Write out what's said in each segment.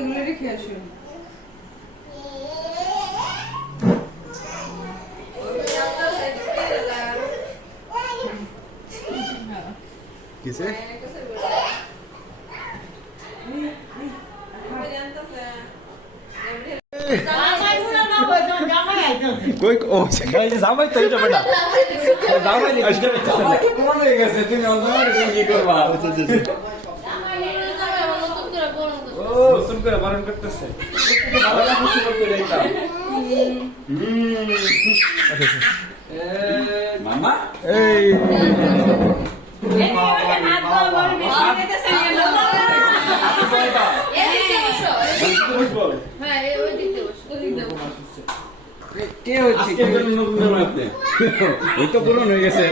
এগুলো রেখে আসুন। কিসে কই ও জামাই তো এটা বেটা জামাই নি এটা বেটা কোন হয়ে গেছে তুমি অন্ধকার কি করবা ও সুন করে বারণ করতেছে ভালো না খুশি করতে যাইতাম মামা এই কে হচ্ছে এই তো পুরনো হয়ে গেছে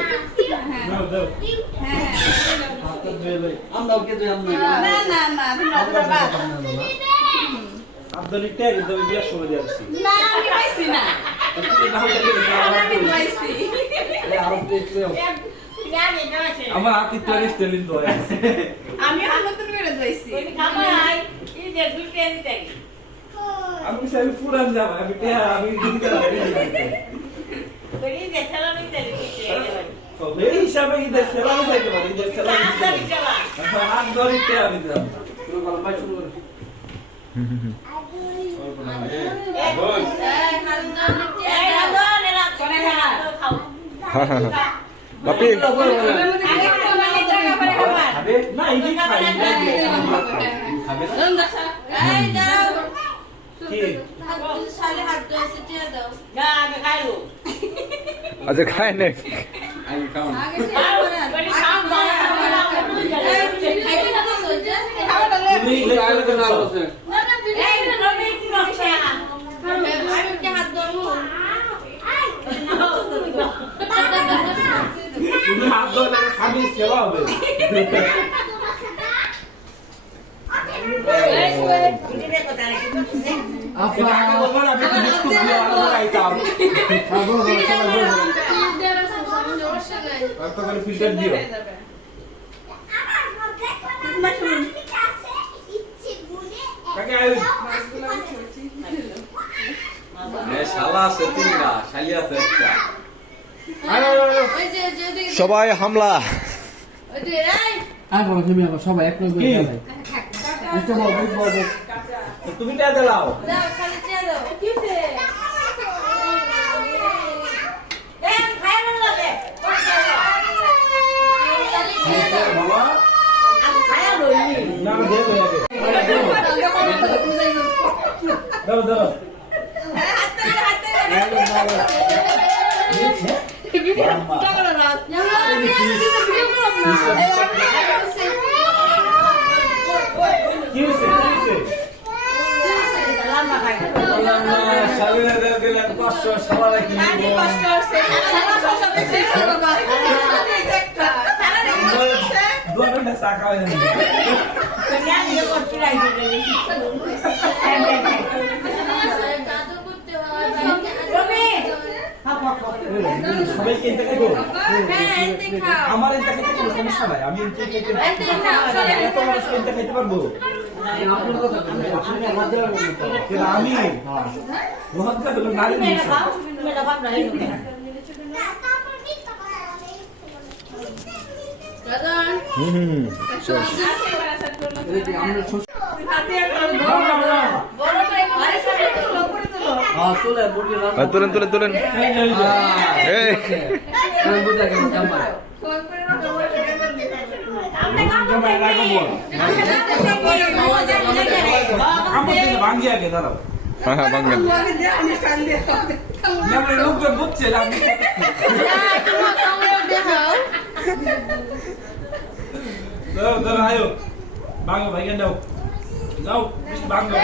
আমার আতিথ্য রেস্টুরেন্ট আমি নতুন করে যাইছি আমি সাহেব পুরান যাব আমি দিতে এই হিসাবে ঈদের সেলামি চাইতে পারি ঈদের সেলামি হাত ধরিতে আমি যাব শুরু করো ভাই শুরু করো বাপি না ইডি খাই খাবে अच्छा खाए नहीं हाथ धो खाली सेवा हो फिल्टर दियो সবাই হামলা সবাই এক তুমি টা দাও আমার সমস্যা নাই আমি খাইতে পারবো আমি তুলেন তুলেন তুলেন ভাঙ্গি আগে দাঁড়াও হ্যাঁ ভাঙ্গেন লোকজন বুঝছে ধরো আয়ো ভাঙ্গো ভাই দাও দাও ভাঙ্গো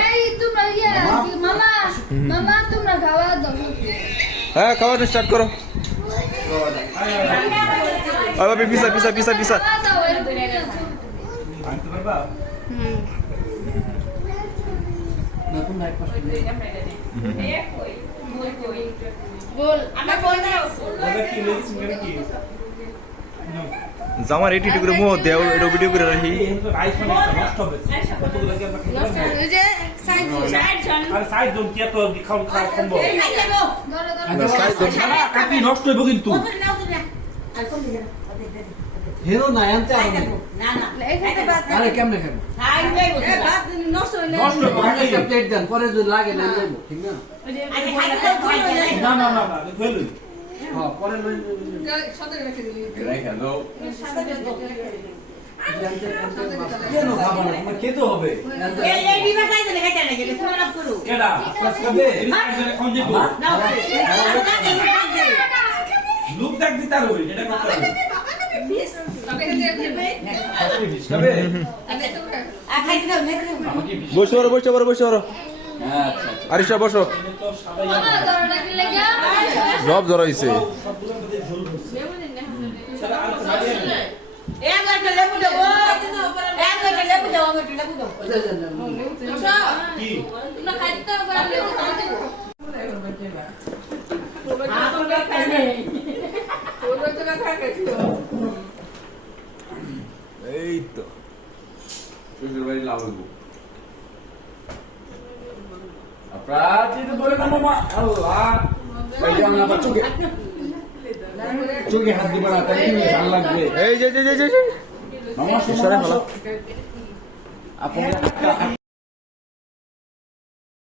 হ্যাঁ খাওয়া স্টার্ট করো আরে পিসা পিসা পিসা পিসা আনতে পারবা নতুন লাইফ পাস বল আমি বল না ওটা কি লেগেছে কি জামার এটি করে মোহ দেও এটা ভিডিও করে রাখি আইফোন একটা নষ্ট হবে কতগুলো কি আমরা নষ্ট হয়ে যে সাইজ আর সাইজ জন কি এত খাওয়া খাওয়া সম্ভব না সাইজ না কাকি নষ্ট হইব কিন্তু হেরো না আনতে হবে এখানে বাদ আরে কেমনে খাবেন বাদ নষ্ট হয়ে নষ্ট হইব আপনি একটা প্লেট দেন পরে যদি লাগে না দেবো ঠিক না না না না না কইলই হ্যাঁ পরে লই সাদা রেখে দিলি রেখে দাও কেন খাবো না আমার খেতে হবে কেডা খাবে এখন যে লুক দেখ দিতার হই এটা করতে হবে খাবে বসো বসো আরিশা বসো তো সাদাই সব জড়াইছে সবগুলোর মধ্যে ঝোল হচ্ছে সেটা আর কি এই তো শ্বশুর বাড়ি লাভ হইব প্রাচীন বলে না মামা আল্লাহ এই যে আমরা চোখে চোখে হাত দিবা না তাই ভালো লাগবে এই যে মামা সরে ভালো আপনি